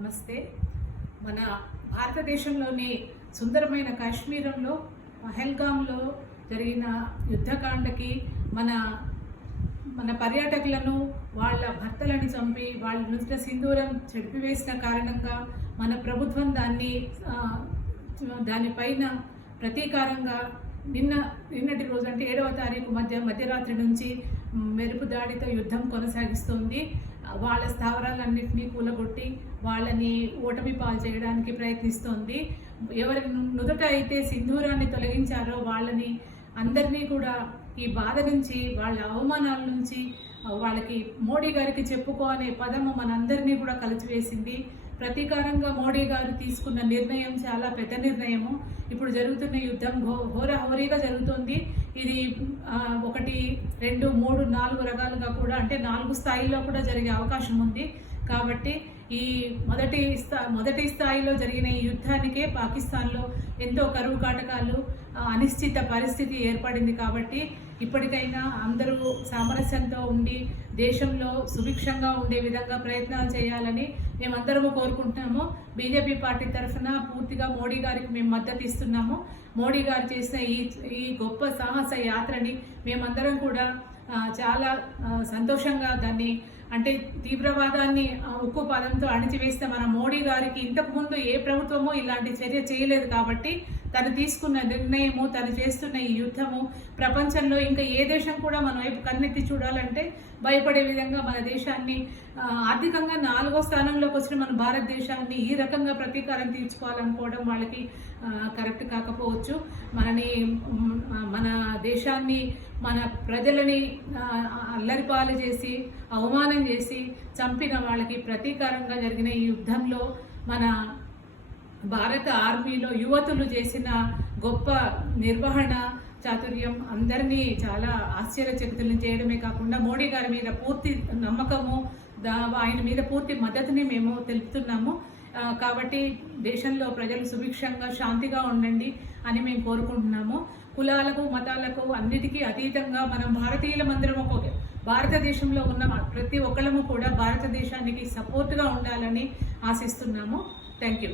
నమస్తే. మన భారతదేశంలోని సుందరమైన కాశ్మీరంలో పహల్గామ్లో జరిగిన యుద్ధకాండకి మన పర్యాటకులను వాళ్ళ భర్తలను చంపి వాళ్ళ నుంచి సింధూరం చెడిపివేసిన కారణంగా మన ప్రభుత్వం దానిపైన ప్రతీకారంగా నిన్నటి రోజు అంటే 7వ తారీఖు మధ్యరాత్రి నుంచి మెరుపు దాడితో యుద్ధం కొనసాగిస్తోంది. వాళ్ళ స్థావరాలన్నింటినీ కూలగొట్టి వాళ్ళని ఓటమి పాలు చేయడానికి ప్రయత్నిస్తోంది. ఎవరి నుదుట అయితే సింధూరాన్ని తొలగించారో వాళ్ళని అందరినీ కూడా ఈ బాధ నుంచి, వాళ్ళ అవమానాల నుంచి వాళ్ళకి మోడీ గారికి చెప్పుకో అనే పదము మనందరినీ కూడా కలిసివేసింది. ప్రతీకారంగా మోడీ గారు తీసుకున్న నిర్ణయం చాలా పెద్ద నిర్ణయము. ఇప్పుడు జరుగుతున్న యుద్ధం హోరాహోరీగా జరుగుతుంది. ఇది 1, 2, 3, 4 రకాలుగా కూడా అంటే 4 స్థాయిల్లో కూడా జరిగే అవకాశం ఉంది. కాబట్టి ఈ మొదటి స్థాయిలో జరిగిన ఈ యుద్ధానికే పాకిస్తాన్లో ఎంతో కరువు కాటకాలు, అనిశ్చిత పరిస్థితి ఏర్పడింది. కాబట్టి ఇప్పటికైనా అందరూ సామరస్యంతో ఉండి దేశంలో సుభిక్షంగా ఉండే విధంగా ప్రయత్నాలు చేయాలని మేమందరము కోరుకుంటున్నాము. బీజేపీ పార్టీ తరఫున పూర్తిగా మోడీ గారికి మేము మద్దతు ఇస్తున్నాము. మోడీ గారు చేసిన ఈ గొప్ప సాహస యాత్రని మేమందరం కూడా చాలా సంతోషంగా దాన్ని అంటే తీవ్రవాదాన్ని ఉక్కు పదంతో అణిచివేస్తే మన మోడీ గారికి ఇంతకుముందు ఏ ప్రభుత్వమో ఇలాంటి చర్య చేయలేదు. కాబట్టి తను తీసుకున్న నిర్ణయము, తను చేస్తున్న ఈ యుద్ధము ప్రపంచంలో ఇంకా ఏ దేశం కూడా మన వైపు కన్నెత్తి చూడాలంటే భయపడే విధంగా మన దేశాన్ని ఆర్థికంగా 4వ స్థానంలోకి వచ్చిన మన భారతదేశాన్ని ఈ రకంగా ప్రతీకారం తీర్చుకోవాలనుకోవడం వాళ్ళకి కరెక్ట్ కాకపోవచ్చు. మన దేశాన్ని, మన ప్రజలని అల్లరిపాలు చేసి అవమానం చేసి చంపిన వాళ్ళకి ప్రతీకారంగా జరిగిన ఈ యుద్ధంలో మన భారత ఆర్మీలో యువతులు చేసిన గొప్ప నిర్వహణ చాతుర్యం అందరినీ చాలా ఆశ్చర్యచకితులను చేయడమే కాకుండా మోడీ గారి మీద పూర్తి నమ్మకము, ఆయన మీద పూర్తి మద్దతుని మేము తెలుపుతున్నాము. కాబట్టి దేశంలో ప్రజలు సుభిక్షంగా శాంతిగా ఉండండి అని మేము కోరుకుంటున్నాము. కులాలకు, మతాలకు అన్నిటికీ అతీతంగా మనం భారతీయులమందరం భారతదేశంలో ఉన్న ప్రతి ఒక్కళ్ళము కూడా భారతదేశానికి సపోర్ట్గా ఉండాలని ఆశిస్తున్నాము. Thank you.